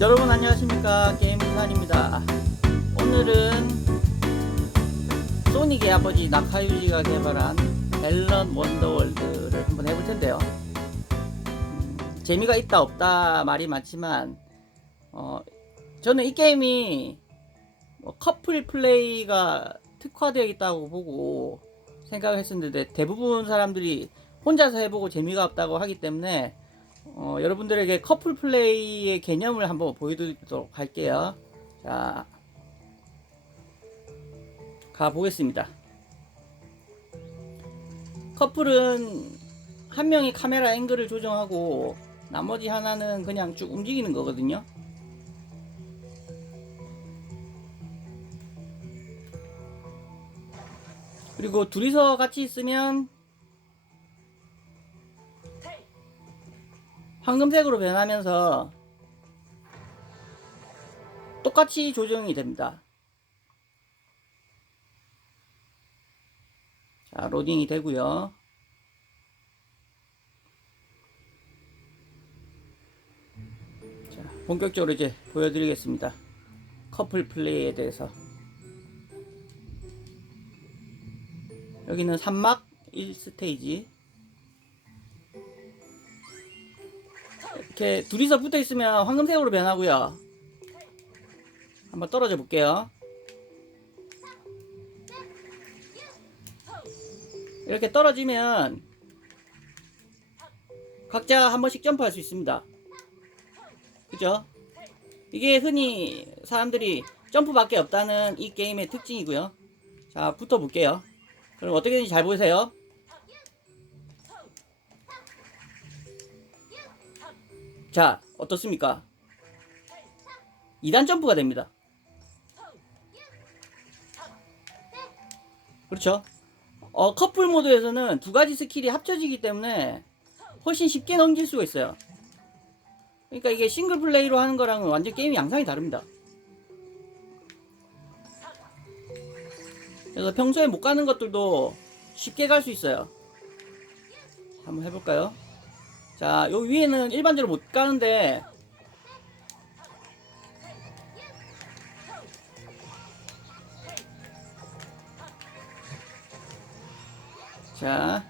여러분 안녕하십니까? 게임부산입니다. 오늘은 소닉의 아버지 나카유지가 개발한 앨런 원더월드를 한번 해볼 텐데요. 음, 재미가 있다 없다 말이 많지만 어, 저는 이 게임이 뭐 커플 플레이가 특화되어 있다고 보고 생각을 했었는데 대부분 사람들이 혼자서 해보고 재미가 없다고 하기 때문에 어, 여러분들에게 커플 플레이의 개념을 한번 보여드리도록 할게요. 자, 가보겠습니다. 커플은 한 명이 카메라 앵글을 조정하고 나머지 하나는 그냥 쭉 움직이는 거거든요. 그리고 둘이서 같이 있으면 황금색으로 변하면서 똑같이 조정이 됩니다. 자, 로딩이 되고요. 자, 본격적으로 이제 보여드리겠습니다. 커플 플레이에 대해서. 여기는 산막 1스테이지. 이렇게 둘이서 붙어 있으면 황금색으로 변하고요. 한번 떨어져 볼게요. 이렇게 떨어지면 각자 한 번씩 점프할 수 있습니다. 그죠? 이게 흔히 사람들이 점프밖에 없다는 이 게임의 특징이고요. 자, 붙어 볼게요. 그럼 어떻게 되는지 잘 보세요. 자, 어떻습니까? 2단 점프가 됩니다. 그렇죠? 어, 커플 모드에서는 두 가지 스킬이 합쳐지기 때문에 훨씬 쉽게 넘길 수가 있어요. 그러니까 이게 싱글 플레이로 하는 거랑은 완전 게임 양상이 다릅니다. 그래서 평소에 못 가는 것들도 쉽게 갈 수 있어요. 한번 해볼까요? 자, 요 위에는 일반적으로 못 가는데 자.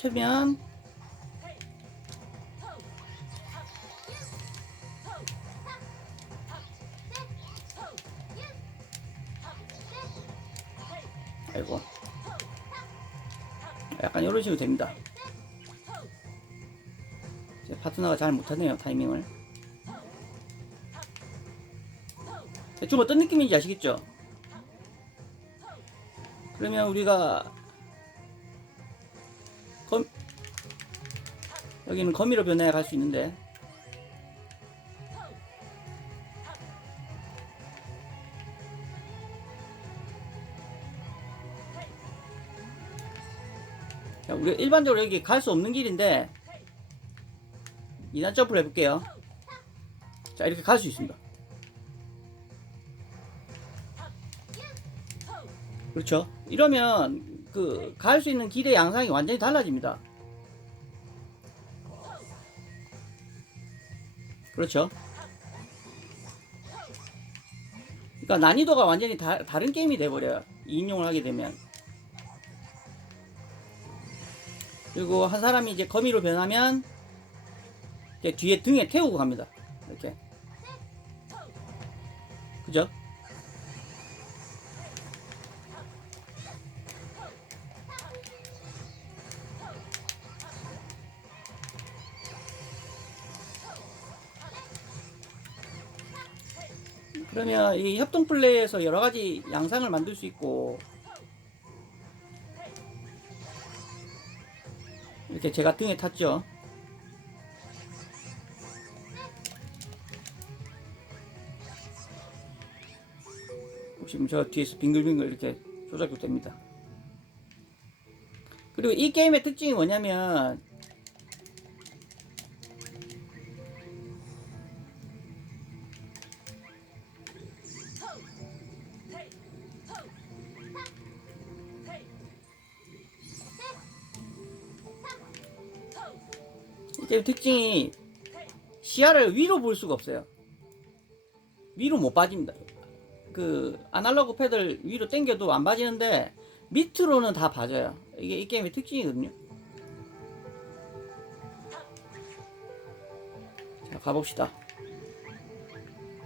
합치면 아이고. 약간 이런 식으로 됩니다. 제 파트너가 잘 못하네요 타이밍을. 대충 어떤 느낌인지 아시겠죠? 그러면 우리가 여기는 거미로 변해 갈 수 있는데. 자, 우리가 일반적으로 여기 갈 수 없는 길인데 이단 점프를 해볼게요. 자 이렇게 갈 수 있습니다. 그렇죠? 이러면 그 갈 수 있는 길의 양상이 완전히 달라집니다 그렇죠 그러니까 난이도가 완전히 다, 다른 게임이 돼버려요 이 인용을 하게 되면 그리고 한 사람이 이제 거미로 변하면 뒤에 등에 태우고 갑니다. 이렇게. 그죠? 그러면 이 협동 플레이에서 여러 가지 양상을 만들 수 있고 이렇게 제가 등에 탔죠. 보시면 저 뒤에서 빙글빙글 이렇게 조작도 됩니다. 그리고 이 게임의 특징이 뭐냐면 특징이 시야를 위로 볼 수가 없어요. 위로 못 빠집니다. 그 아날로그 패드를 위로 당겨도 안 빠지는데 밑으로는 다 빠져요. 이게 이 게임의 특징이거든요. 자, 가봅시다.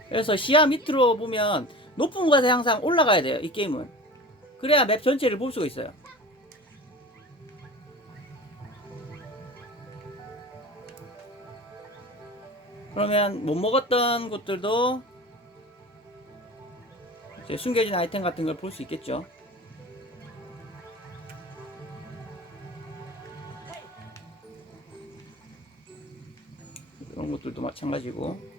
그래서 시야 밑으로 보면 높은 곳에 항상 올라가야 돼요. 이 게임은. 그래야 맵 전체를 볼 수가 있어요. 그러면 못 먹었던 곳들도 이제 숨겨진 아이템 같은 걸 볼 수 있겠죠. 이런 것들도 마찬가지고.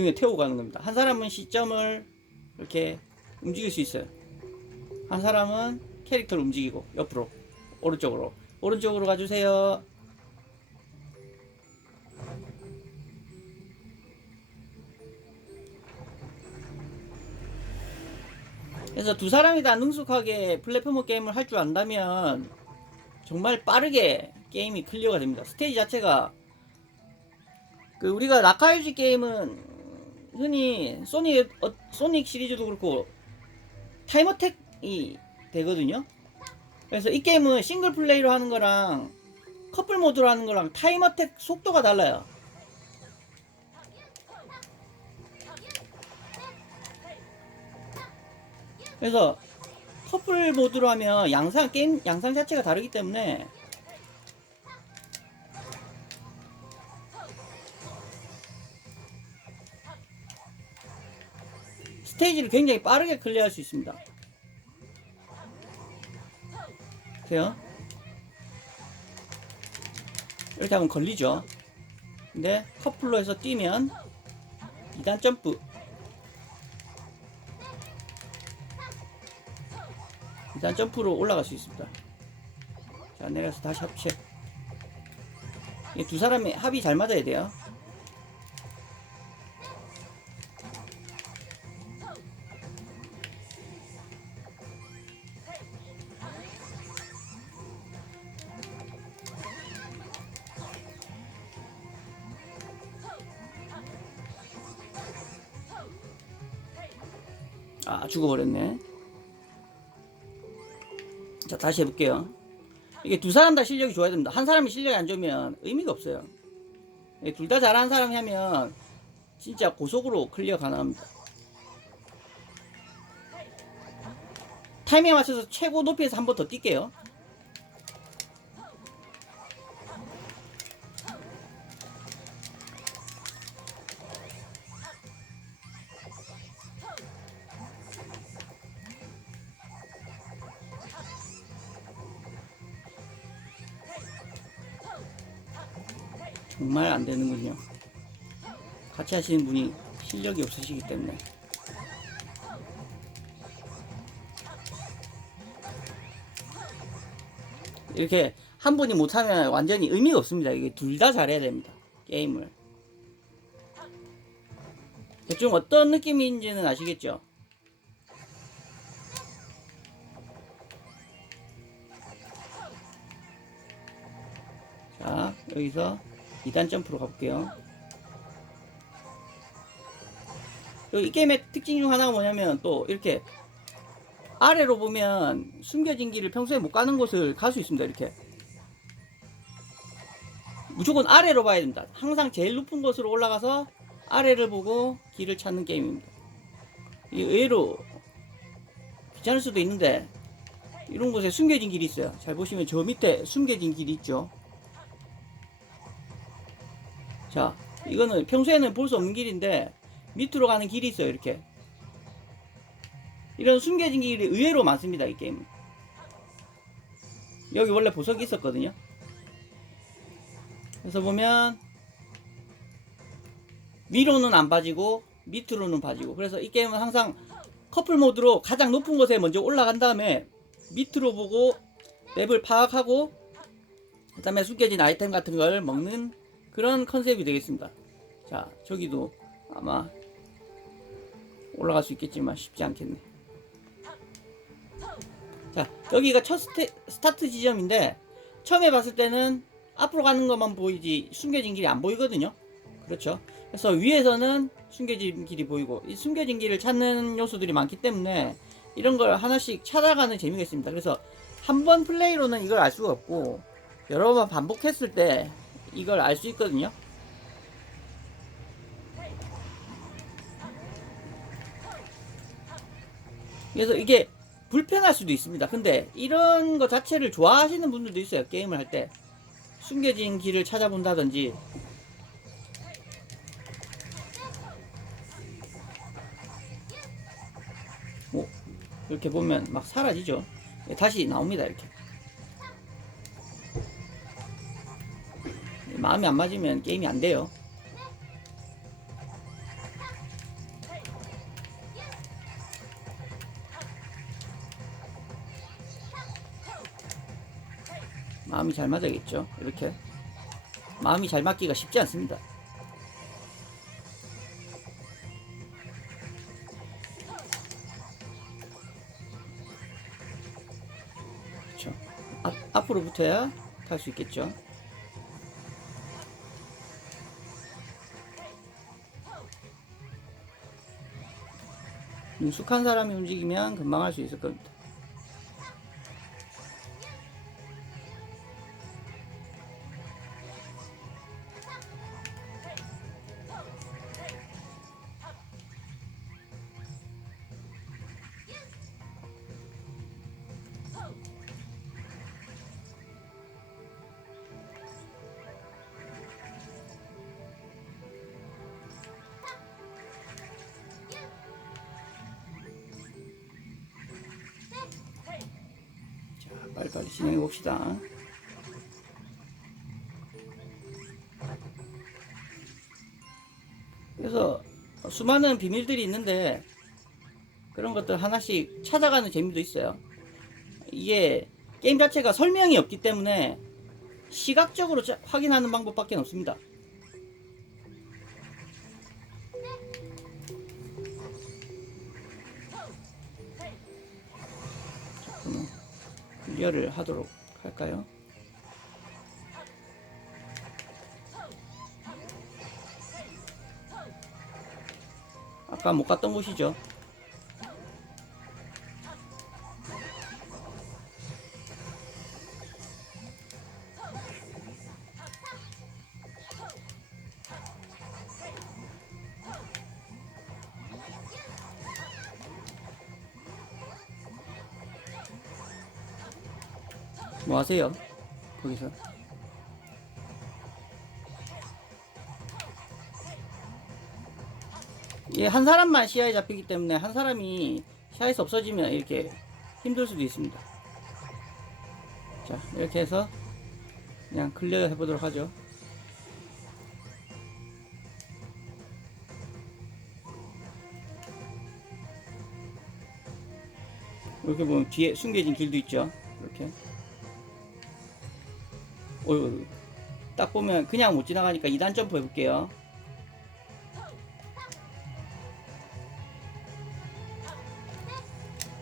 등에 태우고 가는 겁니다. 한 사람은 시점을 이렇게 움직일 수 있어요. 한 사람은 캐릭터를 움직이고 옆으로 오른쪽으로 오른쪽으로 가주세요. 그래서 두 사람이 다 능숙하게 플랫포머 게임을 할 줄 안다면 정말 빠르게 게임이 클리어가 됩니다. 스테이지 자체가 그 우리가 라카유지 게임은 흔히 소닉 어, 소닉 시리즈도 그렇고 타임어택이 되거든요. 그래서 이 게임은 싱글 플레이로 하는 거랑 커플 모드로 하는 거랑 타임어택 속도가 달라요. 그래서 커플 모드로 하면 양상 게임 양상 자체가 다르기 때문에 스테이지를 굉장히 빠르게 클리어할 수 있습니다. 보세요. 이렇게 하면 걸리죠. 근데 커플로 해서 뛰면 2단 점프 2단 점프로 올라갈 수 있습니다. 자 내려서 다시 합체 이두 사람이 합이 잘 맞아야 돼요. 아 죽어버렸네. 자 다시 해볼게요. 이게 두 사람 다 실력이 좋아야 됩니다. 한 사람이 실력이 안 좋으면 의미가 없어요. 둘 다 잘하는 사람이 하면 진짜 고속으로 클리어 가능합니다. 타이밍에 맞춰서 최고 높이에서 한 번 더 뛸게요 정말 안 되는군요. 같이 하시는 분이 실력이 없으시기 때문에. 이렇게 한 분이 못하면 완전히 의미가 없습니다. 이게 둘 다 잘해야 됩니다. 게임을. 대충 어떤 느낌인지는 아시겠죠? 자, 여기서 2단 점프로 가볼게요. 이 게임의 특징 중 하나가 뭐냐면 또 이렇게 아래로 보면 숨겨진 길을 평소에 못 가는 곳을 갈 수 있습니다. 이렇게. 무조건 아래로 봐야 됩니다. 항상 제일 높은 곳으로 올라가서 아래를 보고 길을 찾는 게임입니다. 이게 의외로 귀찮을 수도 있는데 이런 곳에 숨겨진 길이 있어요. 잘 보시면 저 밑에 숨겨진 길이 있죠. 자, 이거는 평소에는 볼 수 없는 길인데 밑으로 가는 길이 있어요. 이렇게. 이런 숨겨진 길이 의외로 많습니다. 이 게임은. 여기 원래 보석이 있었거든요. 그래서 보면 위로는 안 빠지고 밑으로는 빠지고 그래서 이 게임은 항상 커플 모드로 가장 높은 곳에 먼저 올라간 다음에 밑으로 보고 맵을 파악하고 그 다음에 숨겨진 아이템 같은 걸 먹는 그런 컨셉이 되겠습니다. 자, 저기도 아마 올라갈 수 있겠지만 쉽지 않겠네. 자, 여기가 첫 스테, 스타트 지점인데 처음에 봤을 때는 앞으로 가는 것만 보이지 숨겨진 길이 안 보이거든요. 그렇죠. 그래서 위에서는 숨겨진 길이 보이고 이 숨겨진 길을 찾는 요소들이 많기 때문에 이런 걸 하나씩 찾아가는 재미가 있습니다. 그래서 한 번 플레이로는 이걸 알 수가 없고 여러 번 반복했을 때 이걸 알 수 있거든요. 그래서 이게 불편할 수도 있습니다. 근데 이런 거 자체를 좋아하시는 분들도 있어요. 게임을 할 때. 숨겨진 길을 찾아본다든지. 뭐, 이렇게 보면 막 사라지죠. 예, 다시 나옵니다. 이렇게. 마음이 안 맞으면 게임이 안 돼요. 마음이 잘 맞아야겠죠. 이렇게. 마음이 잘 맞기가 쉽지 않습니다. 그렇죠. 앞, 앞으로 붙어야 탈 수 있겠죠. 능숙한 사람이 움직이면 금방 할 수 있을 겁니다. 자, 빨리빨리 진행해 봅시다. 그래서 수많은 비밀들이 있는데 그런 것들 하나씩 찾아가는 재미도 있어요. 이게 게임 자체가 설명이 없기 때문에 시각적으로 자- 확인하는 방법밖에 없습니다. 클리어를 하도록 할까요? 아까 못 갔던 곳이죠. 뭐 하세요? 거기서. 이게 한 사람만 시야에 잡히기 때문에 한 사람이 시야에서 없어지면 이렇게 힘들 수도 있습니다. 자, 이렇게 해서 그냥 클리어 해보도록 하죠. 이렇게 보면 뒤에 숨겨진 길도 있죠. 이렇게. 어휴, 딱 보면 그냥 못 지나가니까 2단 점프 해볼게요.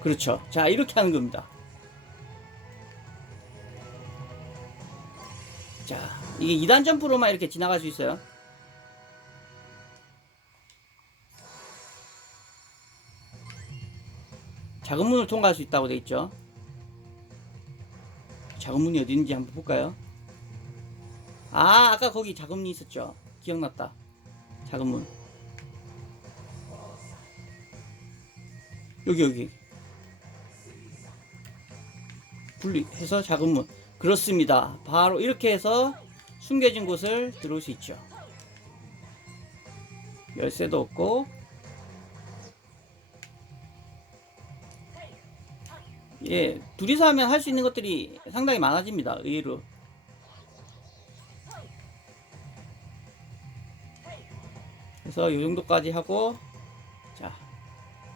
그렇죠. 자, 이렇게 하는 겁니다. 자, 이게 2단 점프로만 이렇게 지나갈 수 있어요. 작은 문을 통과할 수 있다고 돼 있죠. 작은 문이 어디 있는지 한번 볼까요? 아, 아까 거기 문이 있었죠. 기억났다. 작은 문. 여기, 여기. 분리해서 작은 문. 그렇습니다. 바로 이렇게 해서 숨겨진 곳을 들어올 수 있죠. 열쇠도 없고. 예, 둘이서 하면 할 수 있는 것들이 상당히 많아집니다. 의외로. 그래서 이 정도까지 하고 자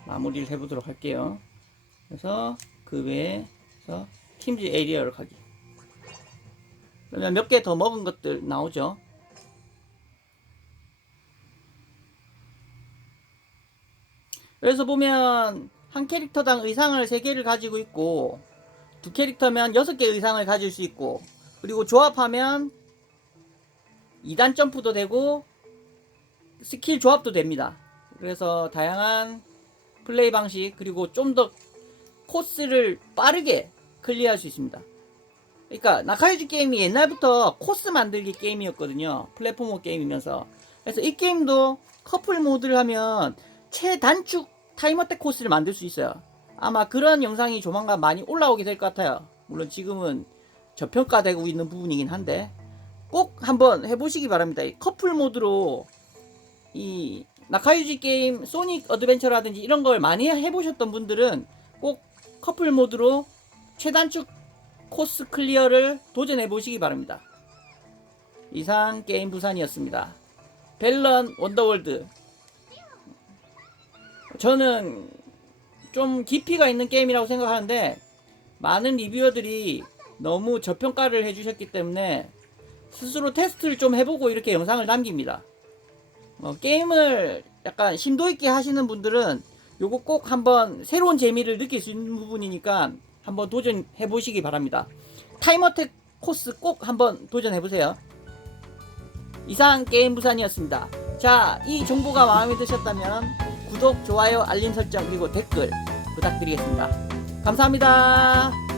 마무리를 해보도록 할게요. 그래서 그 외에서 팀즈 에리어를 가기. 그러면 몇 개 더 먹은 것들 나오죠. 그래서 보면 한 캐릭터당 의상을 3개를 가지고 있고 두 캐릭터면 6개 의상을 가질 수 있고 그리고 조합하면 2단 점프도 되고 스킬 조합도 됩니다. 그래서 다양한 플레이 방식 그리고 좀 더 코스를 빠르게 클리어할 수 있습니다. 그러니까 나카이즈 게임이 옛날부터 코스 만들기 게임이었거든요. 플랫포머 게임이면서. 그래서 이 게임도 커플 모드를 하면 최단축 타임어택 코스를 만들 수 있어요. 아마 그런 영상이 조만간 많이 올라오게 될 것 같아요. 물론 지금은 저평가되고 있는 부분이긴 한데 꼭 한번 해보시기 바랍니다. 이 커플 모드로 이 나카유지 게임 소닉 어드벤처라든지 이런 걸 많이 해보셨던 분들은 꼭 커플 모드로 최단축 코스 클리어를 도전해 보시기 바랍니다. 이상 게임 부산이었습니다. 벨런 원더월드 저는 좀 깊이가 있는 게임이라고 생각하는데 많은 리뷰어들이 너무 저평가를 해주셨기 때문에 스스로 테스트를 좀 해보고 이렇게 영상을 남깁니다. 어, 게임을 약간 심도 있게 하시는 분들은 요거 꼭 한번 새로운 재미를 느낄 수 있는 부분이니까 한번 도전해 보시기 바랍니다. 타임어택 코스 꼭 한번 도전해 보세요. 이상 게임 부산이었습니다. 자, 이 정보가 마음에 드셨다면 구독, 좋아요, 알림 설정 그리고 댓글 부탁드리겠습니다. 감사합니다.